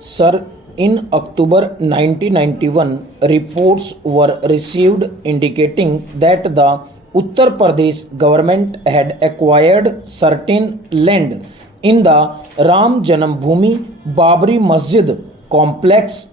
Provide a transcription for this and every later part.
Sir, in October 1991, reports were received indicating that the Uttar Pradesh government had acquired certain land in the Ram Janambhoomi Babri Masjid complex.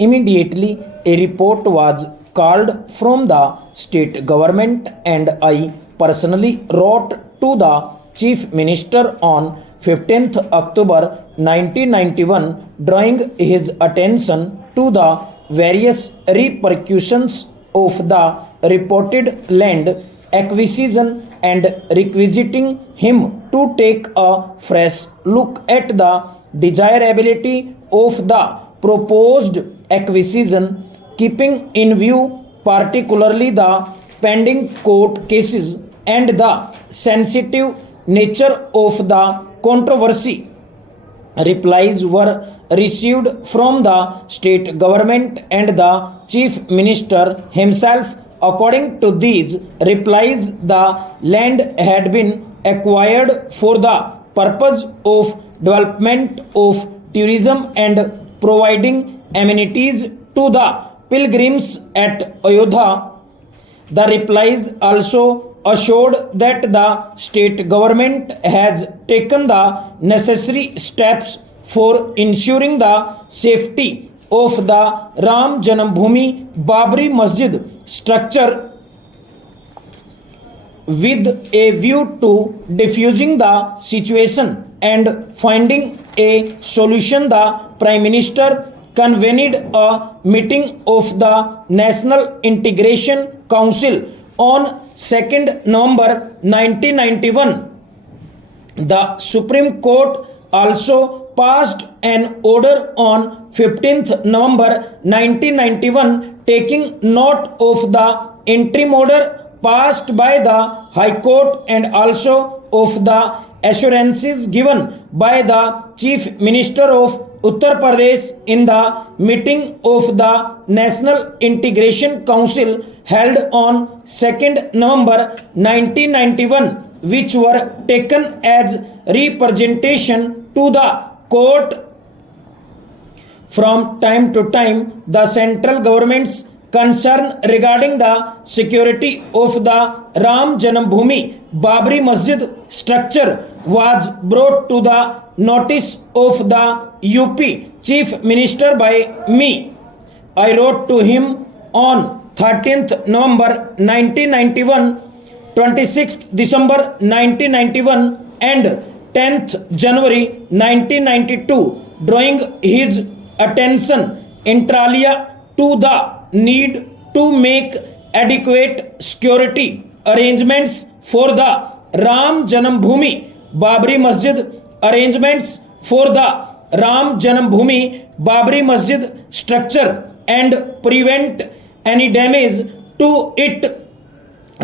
Immediately, a report was called from the state government, and I personally wrote to the Chief Minister on 15th October 1991, drawing his attention to the various repercussions of the reported land acquisition and requisiting him to take a fresh look at the desirability of the proposed acquisition, keeping in view particularly the pending court cases and the sensitive nature of the controversy. Replies were received from the state government and the chief minister himself. According to these replies, the land had been acquired for the purpose of development of tourism and providing amenities to the pilgrims at Ayodhya. The replies also assured that the state government has taken the necessary steps for ensuring the safety of the Ram Janambhoomi Babri Masjid structure with a view to diffusing the situation and finding a solution. The Prime Minister convened a meeting of the National Integration Council on 2nd November 1991. The Supreme Court also passed an order on 15th November 1991 taking note of the interim order passed by the High Court and also of the assurances given by the Chief Minister of Uttar Pradesh in the meeting of the National Integration Council held on 2nd November 1991, which were taken as representation to the court. From time to time, the central government's concern regarding the security of the Ram Janambhoomi Babri Masjid structure was brought to the notice of the UP Chief Minister by me. I wrote to him on 13th November 1991, 26th December 1991 and 10th January 1992, drawing his attention inter alia to the need to make adequate security arrangements for the Ram Janambhoomi Babri Masjid. Arrangements for the Ram Janambhoomi Babri Masjid structure and prevent any damage to it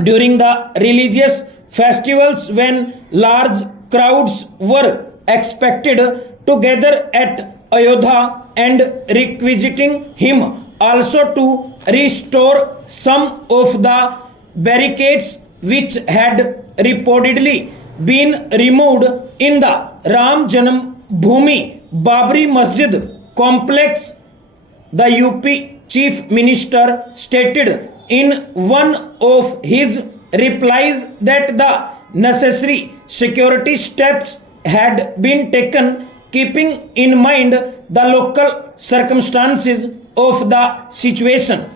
during the religious festivals when large crowds were expected to gather at Ayodhya, and requisiting him also to restore some of the barricades which had reportedly been removed in the Ram Janambhoomi Babri Masjid complex. The UP Chief Minister stated in one of his replies that the necessary security steps had been taken, keeping in mind the local circumstances of the situation.